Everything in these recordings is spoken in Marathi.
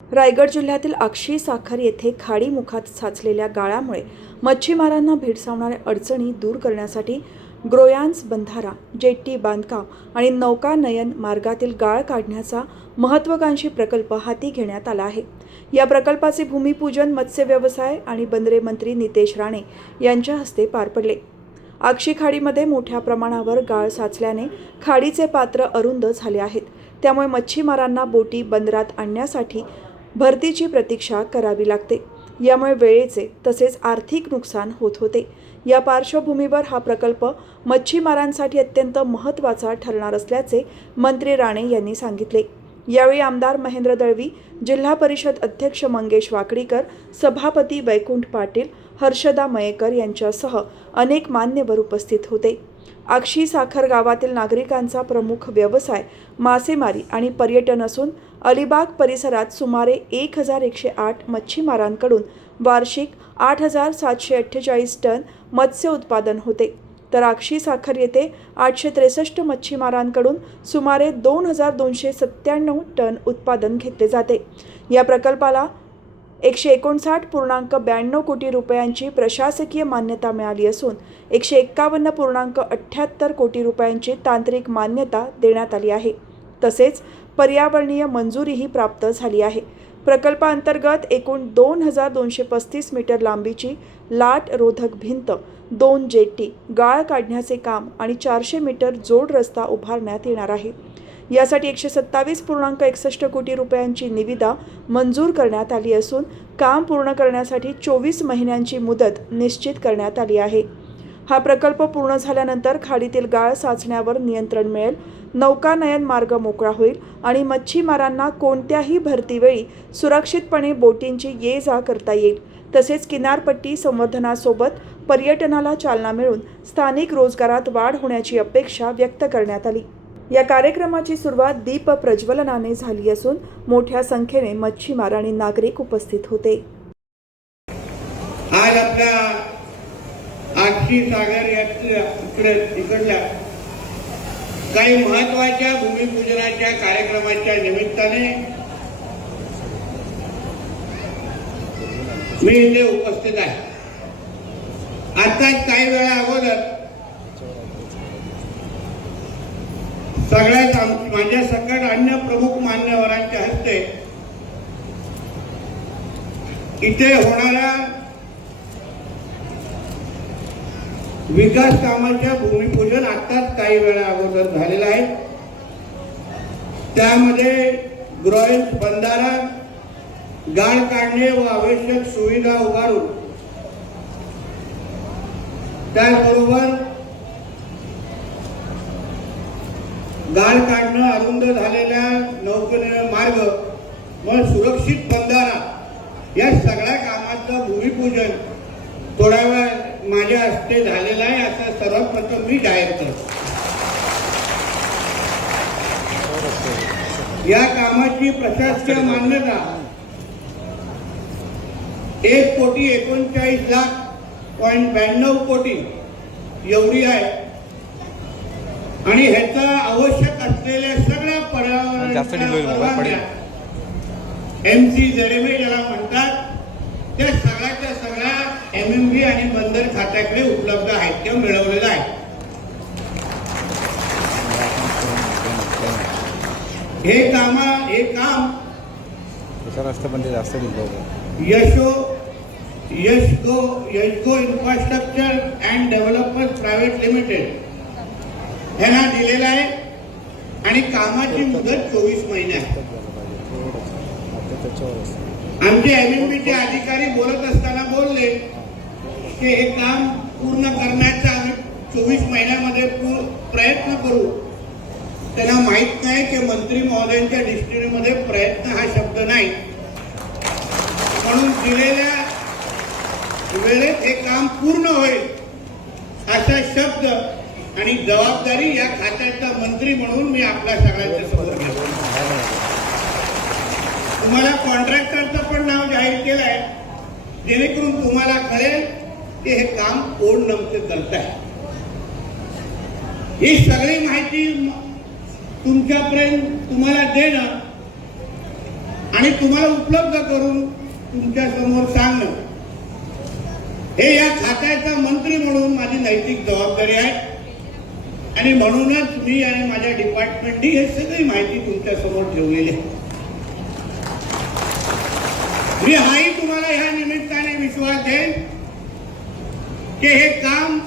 रायगड जिल्ह्यातील आक्षी साखर येथे खाडीमुखात साचलेल्या गाळामुळे मच्छीमारांना भेडसावणाऱ्या अडचणी दूर करण्यासाठी ग्रोयांस बंधारा, जेट्टी बांधकाम आणि नौकानयन मार्गातील गाळ काढण्याचा महत्त्वाकांक्षी प्रकल्प हाती घेण्यात आला आहे। या प्रकल्पाचे भूमिपूजन मत्स्य व्यवसाय आणि बंदरे मंत्री नितेश राणे यांच्या हस्ते पार पडले। आक्षी खाडीमध्ये मोठ्या प्रमाणावर गाळ साचल्याने खाडीचे पात्र अरुंद झाले आहेत। त्यामुळे मच्छीमारांना बोटी बंदरात आणण्यासाठी भरतीची प्रतीक्षा करावी लागते। यामुळे वेळेचे तसेच आर्थिक नुकसान होत होते। या पार्श्वभूमीवर हा प्रकल्प मच्छीमारांसाठी अत्यंत महत्त्वाचा ठरणार असल्याचे मंत्री राणे यांनी सांगितले। यावेळी आमदार महेंद्र दळवी, जिल्हा परिषद अध्यक्ष मंगेश वाकडीकर, सभापती वैकुंठ पाटील, हर्षदा मयेकर यांच्यासह अनेक मान्यवर उपस्थित होते। आक्षी साखर गावातील नागरिकांचा प्रमुख व्यवसाय मासेमारी आणि पर्यटन असून अलिबाग परिसरात सुमारे 1108 मच्छीमारांकडून वार्षिक 8748 टन मत्स्य उत्पादन होते, तर आक्षी साखर येथे 863 मच्छीमारांकडून सुमारे 2297 टन उत्पादन घेतले जाते। या प्रकल्पाला 159.92 कोटी रुपयांची प्रशासकीय मान्यता मिळाली असून 151.78 कोटी रुपयांची तांत्रिक मान्यता देण्यात आली आहे। तसेच पर्यावरणीय मंजुरीही प्राप्त झाली आहे। प्रकल्पांतर्गत एकूण 2235 मीटर लांबीची लाट रोधक भिंत, 2 जेट्टी, गाळ काढण्याचे काम आणि 400 मीटर जोड रस्ता उभारण्यात येणार आहे। यासाठी 127.61 कोटी रुपयांची निविदा मंजूर करण्यात आली असून काम पूर्ण करण्यासाठी 24 महिन्यांची मुदत निश्चित करण्यात आली आहे। हा प्रकल्प पूर्ण झाल्यानंतर खाडीतील गाळ साचण्यावर नियंत्रण मिळेल, नौकानयन मार्ग मोकळा होईल आणि मच्छीमारांना कोणत्याही भरतीवेळी सुरक्षितपणे बोटींची ये-जा करता येईल। तसेच किनारपट्टी संवर्धनासोबत पर्यटनाला चालना मिळून स्थानिक रोजगारात वाढ होण्याची अपेक्षा व्यक्त करण्यात आली। या कार्यक्रमाची सुरुवात दीप प्रज्वलनाने झाली असून मोठ्या संख्येने मच्छीमार आणि नागरिक उपस्थित होते। आज आपल्या आक्षी सागर इकडल्या काही महत्त्वाच्या भूमिपूजनाच्या कार्यक्रमाच्या निमित्ताने मी इथे उपस्थित आहे। आताच काही वेळा अगोदर सगळ्यात माझ्या सकट अन्य प्रमुख मान्यवरांच्या हस्ते इथे होणाऱ्या विकास कामाच्या भूमिपूजन आताच काही वेळा अगोदर झालेलं आहे। त्यामध्ये ग्रोयन्स बंधारा, गाळ काढणे व आवश्यक सुविधा उभारून त्याबरोबर गाळ काढणं, अरुंद झालेल्या नौकेने मार्ग व सुरक्षित बंधारा या सगळ्या कामाचं भूमिपूजन थोड्या वेळ माझ्या हस्ते झालेला आहे असं सर्वप्रथम मी जाहीर करतो। या कामाची प्रशासकीय मान्यता 1,39,92 कोटी एवढी आहे आणि ह्याचा आवश्यक असलेल्या सगळ्या पर्यावरण MCZMA ज्याला म्हणतात त्या सगळ्याच्या सगळ्या MMB आणि बंदर खात्याकडे उपलब्ध आहेत किंवा मिळवलेलं आहे। हे काम Yashco infrastructure and developers private limited यांना दिलेलं आहे आणि कामाची मुदत 24 महिने आहे। आमचे MMBचे अधिकारी बोलत असताना बोलले की हे काम पूर्ण करण्याचा आम्ही 24 महिन्यामध्ये प्रयत्न करू। त्यांना माहित नाही की मंत्री महोदयांच्या डिक्शनरीमध्ये प्रयत्न हा शब्द नाही, म्हणून दिलेल्या वेळेत हे काम पूर्ण होईल असा शब्द आणि जबाबदारी या खात्याचा मंत्री म्हणून मी आपल्या सगळ्यांच्या समोर घेतो। तुम्हाला कॉन्ट्रॅक्टरचं पण नाव जाहीर केलं आहे जेणेकरून तुम्हाला कळेल की हे काम कोण नेमकं करत आहे। ही सगळी माहिती तुमच्यापर्यंत तुम्हाला देणं आणि तुम्हाला उपलब्ध करून तुमच्या समोर सांगणं हे या खात्याचा मंत्री म्हणून माझी नैतिक जबाबदारी आहे. आणि म्हणूनच मी आणि माझ्या डिपार्टमेंटनी हे सगळी माहिती तुमच्या समोर ठेवलेली आहे. मी हाही तुम्हाला ह्या निमित्ताने विश्वास देईन की हे काम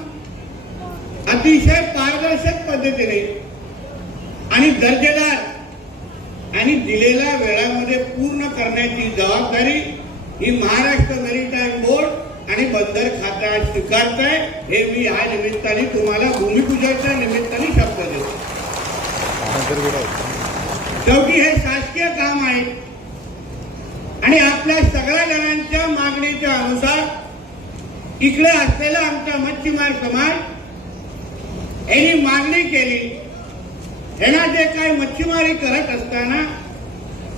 अतिशय पारदर्शक पद्धतीने आणि दर्जेदार आणि दिलेल्या वेळामध्ये पूर्ण करण्याची जबाबदारी ही महाराष्ट्र मेरीटाईम बोर्ड आणि बंदर खात्या स्वीकारताय. हे मी ह्या निमित्ताने तुम्हाला भूमिपूजनाच्या निमित्ताने शब्द देतो. शेवटी हे शासकीय काम आहे आणि आपल्या सगळ्या जणांच्या मागणीच्या अनुसार इकडे असलेला आमचा मच्छीमार समाज यांनी मागणी केली. यांना जे काही मच्छीमारी करत असताना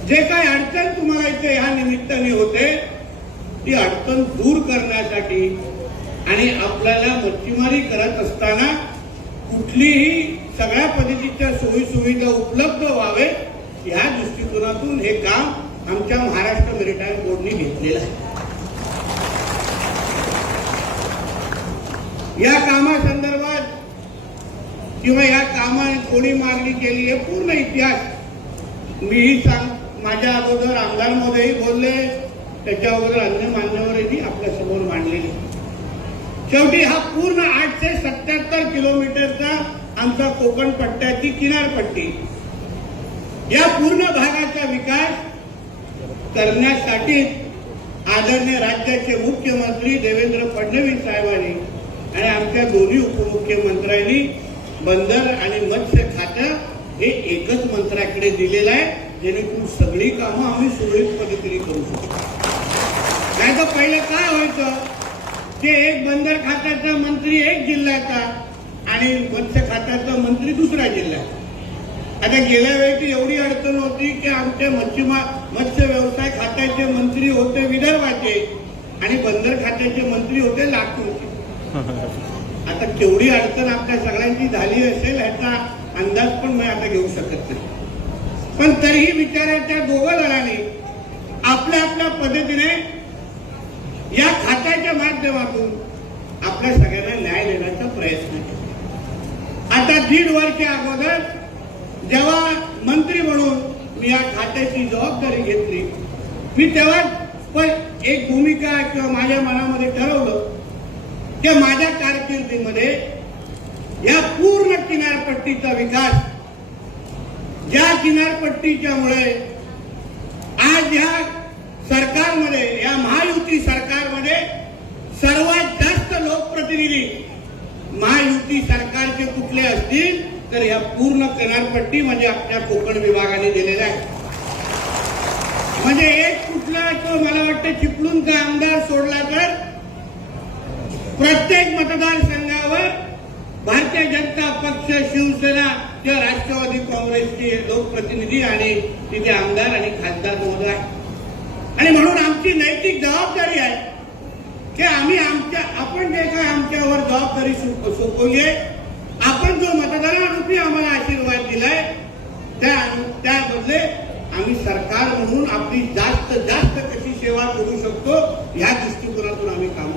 जे काही अडचण तुम्हाला इथे ह्या निमित्ताने होते ती अडचण दूर करण्यासाठी आणि आपल्याला मच्छीमारी करत असताना कुठलीही सगळ्या पद्धतीच्या सोयी सुविधा उपलब्ध व्हावे या दृष्टिकोनातून हे काम आमच्या महाराष्ट्र मेरीटाईम बोर्डने घेतलेलं आहे. या कामासंदर्भात किंवा या कामाने कोणी मागणी केली आहे पूर्ण इतिहास मीही माझ्या अगोदर आमदार महोदयही बोलले, त्याच्या अगोदर अन्य मान्यवरही आपल्या समोर मांडलेली. शेवटी हा पूर्ण 877 किलोमीटरचा आमचा कोकण पट्ट्याची किनारपट्टी या पूर्ण भागाचा विकास करण्यासाठी आदरणीय राज्याचे मुख्यमंत्री देवेंद्र फडणवीस साहेबांनी आणि आमच्या दोन्ही उपमुख्यमंत्र्यांनी बंदर आणि मत्स्य खातं हे एकच मंत्र्याकडे दिलेलं आहे, जेणेकरून सगळी कामं आम्ही सुरळीत पद्धतीने करू शकतो. नाही तर पहिलं काय व्हायचं की एक बंदर खात्याचा मंत्री एक जिल्ह्याचा आणि मत्स्य खात्याचा मंत्री दुसऱ्या जिल्ह्याचा. आता गेल्या वेळी एवढी अडचण होती की आमचे मत्स्य व्यवसाय खात्याचे मंत्री होते विदर्भाचे आणि बंदर खात्याचे मंत्री होते लातूरचे. आता केवढी अडचण आपल्या सगळ्यांची झाली असेल ह्याचा अंदाज पण मी आता घेऊ शकत नाही. पण तरीही विचाराच्या दोघं जणांनी आपल्या आपल्या पद्धतीने या खात्याच्या माध्यमातून आपल्या सगळ्यांना न्याय देण्याचा प्रयत्न केला. आता 1.5 वर्ष अगोदर जेव्हा मंत्री म्हणून मी या खात्याची जबाबदारी घेतली मी तेव्हा एक भूमिका किंवा माझ्या मनामध्ये ठरवलं की माझ्या कारकिर्दीमध्ये या पूर्ण किनारपट्टीचा विकास ज्या किनारपट्टीच्या मुळे आज या सरकारमध्ये या महायुती सरकारमध्ये सर्वात जास्त लोकप्रतिनिधी महायुती सरकारचे कुठले असतील तर या पूर्ण किनारपट्टी म्हणजे आपल्या कोकण विभागाने दिलेला आहे. म्हणजे एक कुठला तो मला वाटतं चिपळूणचा आमदार सोडला तर प्रत्येक मतदारसंघावर भारतीय जनता पक्ष शिवसेना किंवा राष्ट्रवादी काँग्रेसचे लोकप्रतिनिधी आणि तिथे आमदार आणि खासदार महोदय आहे. आणि म्हणून आमची नैतिक जबाबदारी आहे की आपण जे काय आमच्यावर जबाबदारी सोपवली आहे आपण जो मतदारारूपी आम्हाला आशीर्वाद दिलाय त्या बदले आम्ही सरकार म्हणून आपली जास्त कशी सेवा करू शकतो या दृष्टिकोनातून आम्ही काम